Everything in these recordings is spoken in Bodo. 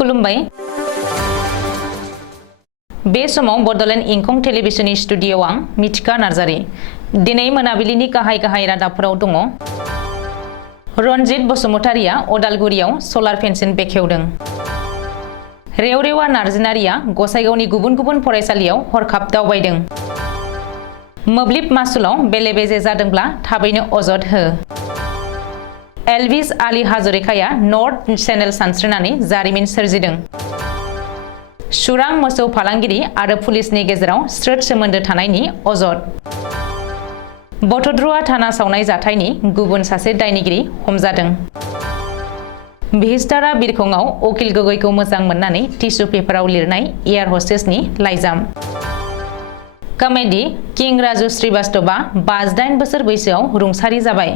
खुलुमबाय बे समाव बडोलेण्ड इंखं टेलिभिजननि स्टुडिय'आव आं मिथिका नार्जारी दिनै मोनाबिलिनि गाहाय रादाबफोराव दङ। रनजित बसुमतारिया अदालगुरियाव सलार फेन्सिन बेखेवदों। रेवरेवा नार्जिनारिया गसाइगावनि गुबुन फरायसालियाव हरखाब दावबायदों। मोब्लिब मासुलाव बेले-बेजे जादोंब्ला थाबैनो अजद हो। एलविस आली हाजरिकाया नर्थ चेनेल सानस्रिनानै जारिमिन सोरजिदों। सुरां मोसौ फालांगिरि आरो पुलिसनि गेजेराव स्रोद सोमोन्दो थानायनि अजद। बटद्रुवा थाना सावनाय जाथायनि गुबुन सासे दायनिगिरि हमजादों। भिस्टारा बिरखंआव अकिल गगैखौ मोजां मोननानै टिसु पेपाराव लिरनाय एयार हस्टेसनि लाइजाम। कमेडि किं राजु श्रीवास्तवा 58 बोसोर बैसोआव रुंसारि जाबाय।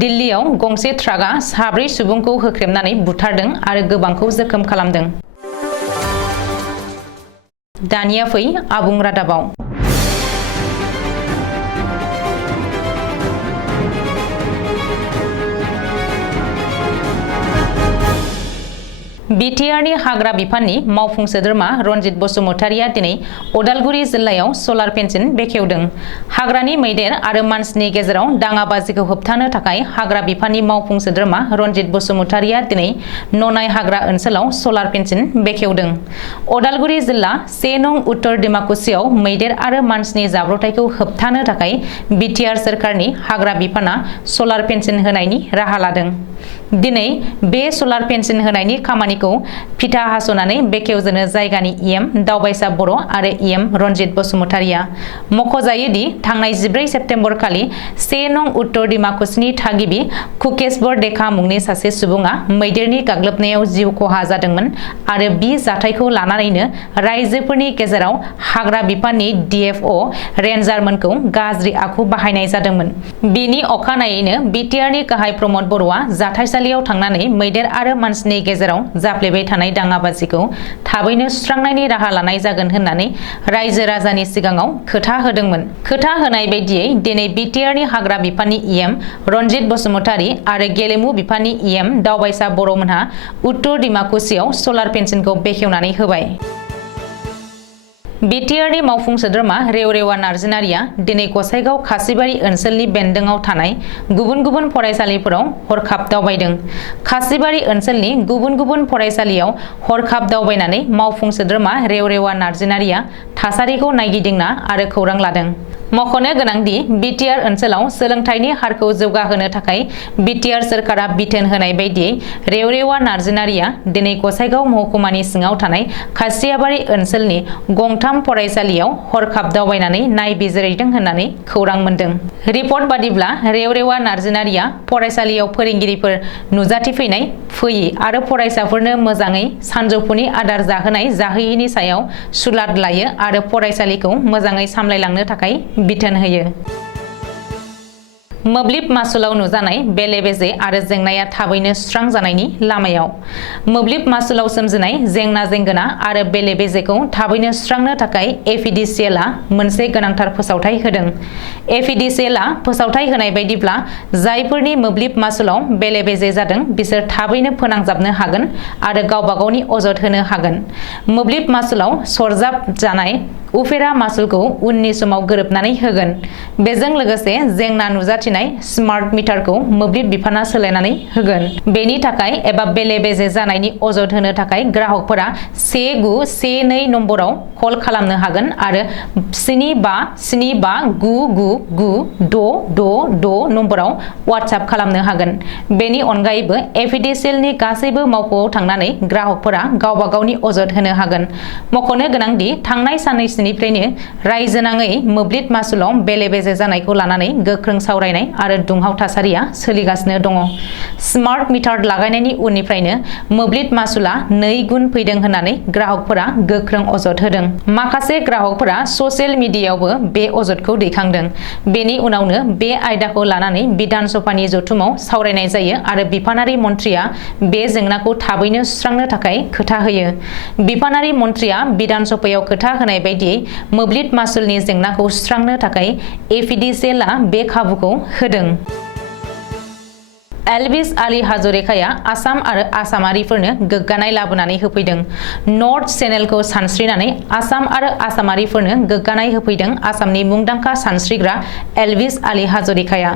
दिल्लीयाव गंसे ट्राकआ 4 सुबुंखौ होख्रेमनानै बुथारदों आरो गोबांखौ जोखोम खालामदों। दानिया फै आबुं रादाबाव। बिटिआरनि हाग्रा बिफाननि मावफुं सोद्रोमा रनजित बसुमतारिया दिनै अदालगुरि जिल्लायाव सलार फेन्सिन बेखेवदों। हाग्रानि मैदेर आरो मानसिनि गेजेराव दाङाबाजिखौ होबथानो थाखाय हाग्रा बिफाननि मावफुं सोद्रोमा रनजित बसुमतारिया दिनै ननाय हाग्रा ओनसोलाव सलार फेन्सिन बेखेवदों। अदालगुरि जिल्ला 1 नं उत्तर डिमाकुसियाव मैदेर आरो मानसिनि जाब्रबथायखौ होबथानो थाखाय बिटिआर सोरखारनि हाग्रा बिफाना सलार फेन्सिन होनायनि राहा लादों। दिनै बे सलार फेन्सिन होनायनि खामानिखौ फिथा हास'नानै बेखेवजेनो जायगानि इएम दावबायसा बर' आरो इएम रनजित बसुमतारिया। मख'जायोदि थांनाय 14 सेप्तेम्बर खालि 1 नं उत्तर डिमाकुसिनि थागिबि कुकेशवर देखा मुंनि सासे सुबुङा मैदेरनि गाग्लोबनायाव जिउ खहा जादोंमोन आरो बि जाथायखौ लानानैनो रायजोफोरनि गेजेराव हाग्रा बिफाननि डिएफअ रेन्जारमोनखौ गाज्रि आखु बाहायनाय जादोंमोन। बिनि अखानायैनो बिटिआरनि गाहाय प्रमद बर'आ जाथायसालियाव थांनानै मैदेर आरो मानसिनि गेजेराव जाफ्लेबाय थानाय दाङाबाजिखौ थाबैनो सुस्रांनायनि राहा लानाय जागोन होननानै रायजो राजानि सिगाङाव खोथा होदोंमोन। खोथा होनाय बायदियै दिनै बिटिआरनि हाग्रा बिफाननि इएम रनजित बसुमतारि आरो गेलेमु बिफाननि इएम दावबायसा बर'मोनहा उत्तर डिमाकुसियाव सलार फेन्सिनखौ बेखेवनानै होबाय। बिटिआरनि मावफुं सोद्रोमा रेवरेवा नार्जिनारिया दिनै गसाइगाव खासिबारि ओनसोलनि बेन्दोंआव थानाय गुबुन फरायसालिफोराव हरखाब दावबायदों। खासिबारि ओनसोलनि गुबुन फरायसालियाव हरखाब दावबायनानै मावफुं सोद्रोमा रेवरेवा नार्जिनारिया थासारिखौ नायगिदिंना आरो खौरां लादों। मख'नो गोनांदि बिटिआर ओनसोलाव सोलोंथाइनि हारखौ जौगाहोनो थाखाय बिटिआर सोरखारा बिथोन होनाय बायदियै रेवरेवा नार्जिनारिया दिनै गसाइगाव महकुमानि सिङाव थानाय खासियाबारि ओनसोलनि गंथाम फरायसालियाव हरखाब दावबायनानै नायबिजिरहैदों होननानै खौरां मोन्दों। रिपर्ट बादिब्ला रेवरेवा नार्जिनारिया फरायसालियाव फोरोंगिरिफोर नुजाथिफैनाय फैयि आरो फरायसाफोरनो मोजाङै सानजौफुनि आदार जाहोनाय जाहोयैनि सायाव सुलाद लायो आरो फरायसालिखौ मोजाङै सामलायलांनो थाखाय बिथोन होयो। मोब्लिब मासुलाव नुजानाय बेले-बेजे आरो जेंनाया थाबैनो सुस्रांजानायनि लामायाव। मोब्लिब मासुलाव सोमजिनाय जेंना-जेंगोना आरो बेले-बेजेखौ थाबैनो सुस्रांनो थाखाय एफिडिसिएलआ मोनसे गोनांथार फोसावथाय होदों। एफिडिसिएलआ फोसावथाय होनाय बायदिब्ला जायफोरनि मोब्लिब मासुलाव बेले-बेजे जादों बिसोर थाबैनो फोनांजाबनो हागोन आरो गावबा-गावनि अजद होनो हागोन। मोब्लिब मासुलाव सरजाबजानाय उफेरा मासुलखौ उननि समाव गोरोबनानै होगोन। बेजों लोगोसे जेंना नुजाथिनाय स्मार्ट मिटारखौ मोब्लिब बिफाना सोलायनानै होगोन। बेनि थाखाय एबा बेले-बेजे जानायनि अजद होनो थाखाय ग्राहकफोरा 1912 नम्बराव कल खालामनो हागोन आरो 7575999666 नम्बराव वाट्सएप खालामनो हागोन। बेनि अनगायैबो एफिडिसिएलनि गासैबो मावख'आव थांनानै ग्राहकफोरा गावबा-गावनि अजद होनो हागोन। मख'नो गोनांदि थांनाय साननैसोनिफ्रायनो रायजोनाङै मोब्लिब मासुलाव बेले-बेजे जानायखौ लानानै गोख्रों सावरायनाय आरो दुंहाव थासारिया सोलिगासिनो दङ। स्मार्ट मिटार लागायनायनि उननिफ्रायनो मोब्लिब मासुला 2 गुन फैदों होननानै ग्राहकफोरा गोख्रों अजद होदों। माखासे ग्राहकफोरा ससियेल मिडियायावबो बे अजदखौ दैखांदों। बेनि उनावनो बे आयदाखौ लानानै बिधान सभानि जथुमाव सावरायनाय जायो आरो बिफानारि मन्थ्रिया बे जेंनाखौ थाबैनो सुस्रांनो थाखाय खोथा होयो। बिफानारि मन्थ्रिया बिधान सभायाव खोथा होनाय बायदियै मोब्लिब मासुलनि जेंनाखौ सुस्रांनो थाखाय एफिडिसिएलआ बे खाबुखौ होदों। एलविस आली हाजरिकाया आसाम आरो आसामारिफोरनो गोग्गानाय लाबोनानै होफैदों। नर्थ चेनेलखौ सानस्रिनानै आसाम आरो आसामारिफोरनो गोग्गानाय होफैदों आसामनि मुंदांखा सानस्रिग्रा एलविस आली हाजरिकाया।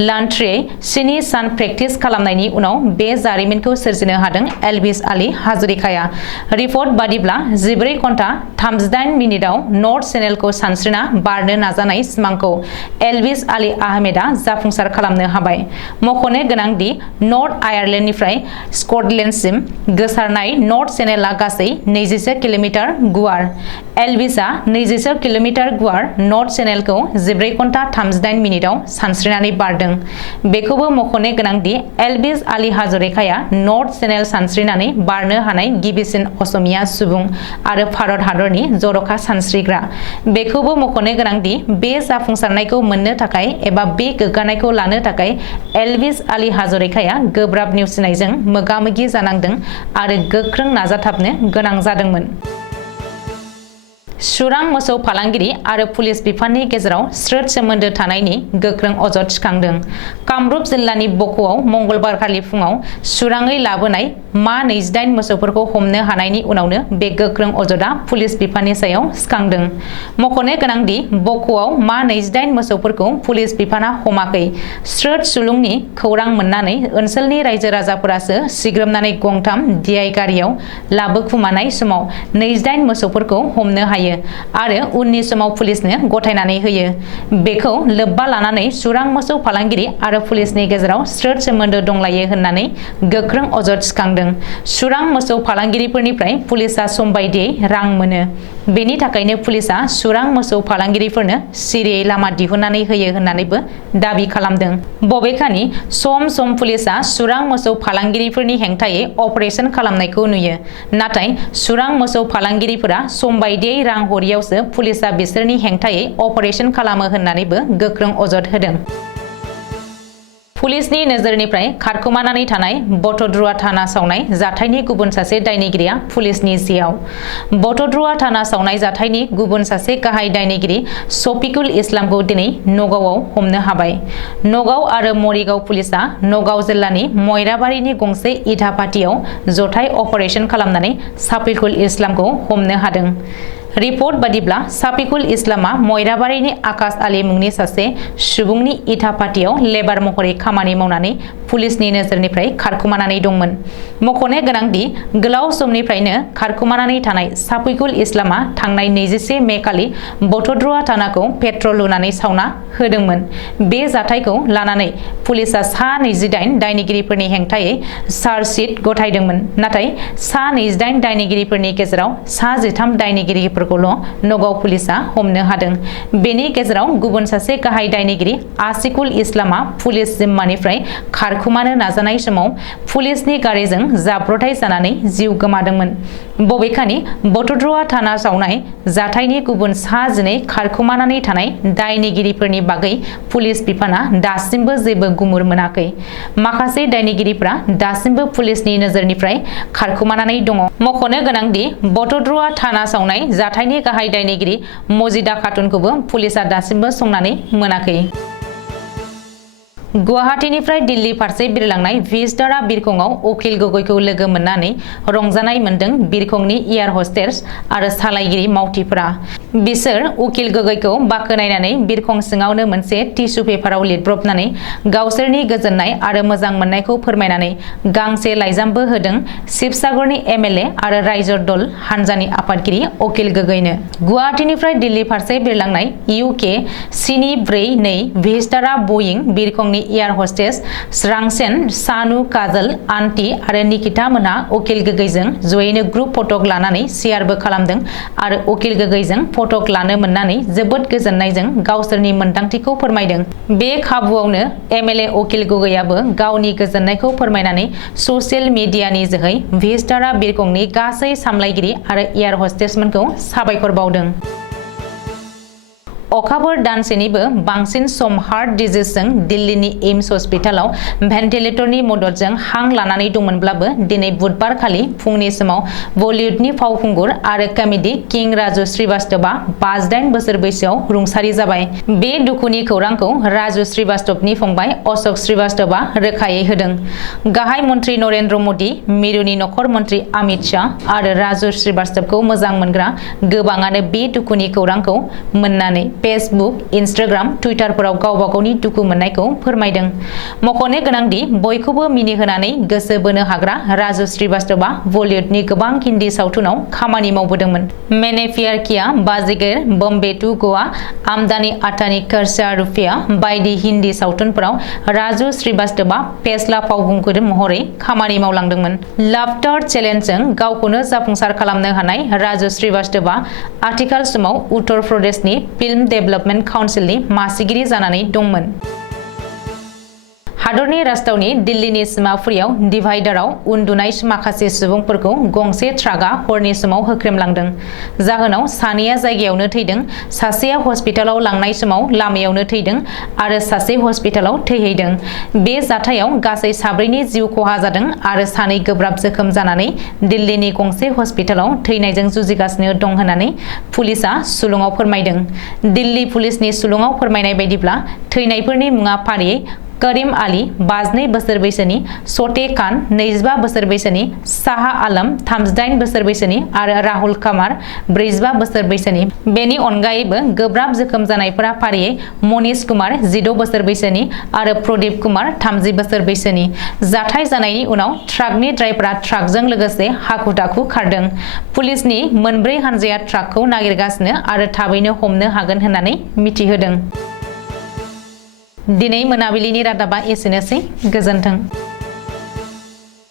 लान्ट्रियै 7 सान प्रेक्टिस खालामनायनि उनाव बे जारिमिनखौ सोरजिनो हादों एलविस आली हाजरिकाया। रिपर्ट बादिब्ला 14 घन्टा 38 मिनिटआव नर्थ चेनेलखौ सानस्रिना बारनो नाजानाय सिमांखौ एलविस आली आहमेदा जाफुंसार खालामनो हाबाय। मख'नो गोनां दि नर्थ आयारलेन्डनिफ्राय स्कटलेन्डसिम गोसारनाय नर्थ चेनेलआ गासै 21 किल'मिटार गुवार। एलविसआ 21 किल'मिटार गुवार नर्थ चेनेलखौ 14 घन्टा 38 मिनिटआव सानस्रिनानै बारदों। बेखौबो मख'नो गोनां दि एलविस आली हाजरिकाया नर्थ चेनेल सानस्रिनानै बारनो हानाय गिबिसिन असमिया सुबुं आरो भारत हादरनि जर'खा सानस्रिग्रा। बेखौबो मख'नो गोनां दि बे जाफुंसारनायखौ मोननो थाखाय एबा बे गोग्गानायखौ लानो थाखाय एलविस आली हाजरिकाया गोब्राब नेवसिनायजों मोगा-मोगि जानांदों आरो गोख्रों नाजाथाबनो गोनां जादोंमोन। सुरां मोसौ फालांगिरि आरो पुलिस बिफाननि गेजेराव स्रोद सोमोन्दो थानायनि गोख्रों अजद थिखांदों। कामरुप जिल्लानि बक'आव मंगलबारखालि फुङाव सुराङै लाबोनाय मा 28 मोसौफोरखौ हमनो हानायनि उनावनो बे गोख्रों अजदआ पुलिस बिफाननि सायाव सिखांदों। मख'नो गोनां दि बक'आव मा 28 मोसौफोरखौ पुलिस बिफाना हमाखै। स्रोद सुलुंनि खौरां मोननानै ओनसोलनि रायजो राजाफोरासो सिग्रोमनानै गंथाम DI गारियाव लाबोखुमानाय समाव 28 मोसौफोरखौ हमनो हायो आरो उननि समाव पुलिसनो गथायनानै होयो। बेखौ लोब्बा लानानै सुरां मोसौ फालांगिरि आरो पुलिसनि गेजेराव स्रोद सोमोन्दो दंलायो होननानै गोख्रों अजद सिखांदों। सुरां मोसौ फालांगिरिफोरनिफ्राय पुलिसआ सम बायदियै रां मोनो। बेनि थाखायनो पुलिसआ सुरां मोसौ फालांगिरिफोरनो सिरियै लामा दिहुननानै होयो होननानैबो दाबि खालामदों। बबेखानि सम पुलिसआ सुरां मोसौ फालांगिरिफोरनि हेंथायै अपारेशन खालामनायखौ नुयो। नाथाय सुरां मोसौ फालांगिरिफोरा सम बायदियै रां हरियावसो पुलिसआ बिसोरनि हेंथायै अपारेशन खालामो होननानैबो गोख्रों अजद होदों। पुलिसनि नोजोरनिफ्राय खारखोमानानै थानाय बटद्रुवा थाना सावनाय जाथायनि गुबुन सासे दायनिगिरिया पुलिसनि जेआव। बटद्रुवा थाना सावनाय जाथायनि गुबुन सासे गाहाय दायनिगिरि शफिकुल इस्लामखौ दिनै नगावआव हमनो हाबाय। नगाव आरो मरिगाव पुलिसआ नगाव जिल्लानि मयराबारिनि गंसे इटा भाटियाव जथाय अपारेशन खालामनानै शफिकुल इस्लामखौ हमनो हादों। रिपर्ट बादिब्ला शफिकुल इस्लामा मयराबारिनि आकाश आली मुंनि सासे सुबुंनि इटा भाटियाव लेबार महरै खामानि मावनानै पुलिसनि नोजोरनिफ्राय खारखोमानानै दंमोन। मख'नो गोनां दि गोलाव समनिफ्रायनो खारखोमानानै थानाय शफिकुल इस्लामा थांनाय 21 मे खालि बटद्रुवा थानाखौ पेट्रल लुनानै सावना होदोंमोन। बे जाथायखौ लानानै पुलिसआ सा 28 दायनिगिरिफोरनि हेंथायै चार्जशीट गथायदोंमोन। नाथाय सा 28 दायनिगिरिफोरनि गेजेराव सा 13 दायनिगिरिफोरखौल' नगाव पुलिसआ हमनो हादों। बेनि गेजेराव गुबुन सासे गाहाय दायनिगिरि आसिकुल इस्लामा पुलिस जिम्मानिफ्राय खारखोमानो नाजानाय समाव पुलिसनि गारिजों जाब्रथाय जानानै जिउ गोमादोंमोन। बबेखानि बटद्रुवा थाना सावनाय जाथायनि गुबुन सा 12 खारखोमानानै थानाय दायनिगिरिफोरनि बागै पुलिस बिफाना दासिमबो जेबो गुमुर मोनाखै। माखासे दायनिगिरिफोरा दासिमबो पुलिसनि नोजोरनिफ्राय खारखोमानानै दङ। मख'नो गोनां दि बटद्रुवा थाना सावनाय जाथायनि गाहाय दायनिगिरि मजिदा खातुनखौबो पुलिसआ दासिमबो संनानै मोनाखै। गुवाहाटीनिफ्राय दिल्ली फारसे बिरलांनाय भिस्टारा बिरखंआव उकिल गगैखौ लोगो मोननानै रंजानाय मोनदों बिरखंनि एयार हस्टेस आरो सालायगिरि मावथिफोरा। बिसोर उकिल गगैखौ बाखनायनानै बिरखं सिङावनो मोनसे टिसु पेपाराव लिरब्रबनानै गावसोरनि गोजोननाय आरो मोजां मोननायखौ फोरमायनानै गांसे लाइजामबो होदों शिबसागरनि MLA आरो रायजो दल हानजानि आफादगिरि उकिल गगैनो। गुवाहाटीनिफ्राय दिल्ली फारसे बिरलांनाय UK 742 भिस्टारा बयिं बिरखंनि एयार हस्टेस रांसेन सानु काजल आन्टी आरो निकिता मोनहा उकिल गगैजों जयैनो ग्रुप फटक लानानै शेयारबो खालामदों आरो उकिल गगैजों फटक लानो मोननानै जोबोद गोजोननायजों गावसोरनि मोन्दांथिखौ फोरमायदों। बे खाबुआवनो MLA उकिल गगैआबो गावनि गोजोननायखौ फोरमायनानै ससियेल मिडियानि जोहै भिस्टारा बिरखंनि गासै सामलायगिरि आरो एयार हस्टेसमोनखौ साबायखर बावदों। अखाफोर दानसेनिबो बांसिन सम हार्ट डिजिजजों दिल्लीनि एम्स हस्पिटालाव भेन्टिलेटरनि मददजों हां लानानै दंमोनब्लाबो दिनै बुधबार खालि फुंनि समाव बलिउडनि फावखुंगुर आरो कमेडि किं राजु श्रीवास्तवआ 58 बोसोर बैसोआव रुंसारि जाबाय। बे दुखुनि खौरांखौ राजु श्रीवास्तवनि फंबाय अशोक श्रीवास्तवआ रोखायै होदों। गाहाय मन्त्रि नरेन्द्र मोदी, मिरुनि नखर मन्त्रि अमित शाह आरो राजु श्रीवास्तवखौ मोजां मोनग्रा गोबाङानो बे दुखुनि खौरांखौ मोननानै फेसबुक, इन्स्टाग्राम, टुइटारफोराव गावबा गावनि दुखु मोननायखौ फोरमायदों। मख'नो गोनांदि बयखौबो मिनिहोनानै गोसो बोनो हाग्रा राजु श्रीवास्तवआ बलिउडनि गोबां हिन्दी सावथुनाव खामानि मावबोदोंमोन। मैंने प्यार किया, बाजीगर, बम्बे टू गोवा, आमदानी आटानी खर्चा रुपया बायदि हिन्दी सावथुनफोराव राजु श्रीवास्तवआ फेस्ला फावखुंगुर महरै खामानि मावलांदोंमन। लाफ्टार चेलेन्जजों गावखौनो जाफुंसार खालामनो हानाय राजु श्रीवास्तवआ आथिखाल समाव उत्तर प्रदेशनि फिल्म डेभेलपमेन्ट काउन्सिलनि मासिगिरि जानानै दंमोन। हादरनि राजधानी दिल्लीनि सिमाफुरियाव डिभाइडाराव उन्दुनाय माखासे सुबुंफोरखौ गंसे ट्राकआ हरनि समाव होख्रेमलांदों। जाहोनाव सानैया जायगायावनो थैदों, सासेया हस्पिटालाव लांनाय समाव लामायावनो थैदों आरो सासे हस्पिटालाव थैहैदों। बे जाथायाव गासै 4नि जिउ खहा जादों आरो 2 गोब्राब जोखोम जानानै दिल्लीनि गंसे हस्पिटालाव थैनायजों जुजिगासिनो दं होननानै पुलिसआ सुलुङाव फोरमायदों। दिल्ली पुलिसनि सुलुङाव फोरमायनाय बायदिब्ला थैनायफोरनि मुङा फारियै करीम आली 52 बोसोर बैसोनि, सोटे खान 25 बोसोर बैसोनि, शाह आलम 38 बोसोर बैसोनि आरो राहुल कुमार 45 बोसोर बैसोनि। बेनि अनगायैबो गोब्राब जोखोम जानायफोरा फारियै मनीष कुमार 16 बोसोर बैसोनि आरो प्रदीप कुमार 30 बोसोर बैसोनि। जाथाय जानायनि उनाव ट्राकनि ड्राइभारआ ट्राकजों लोगोसे हाखु-दाखु खारदों। पुलिसनि मोनब्रै हानजाया ट्राकखौ नागिरगासिनो आरो थाबैनो हमनो हागोन होननानै मिथिहोदों। दिनै मोनाबिलिनि रादाबा एसेनोसै। गोजोन्थों।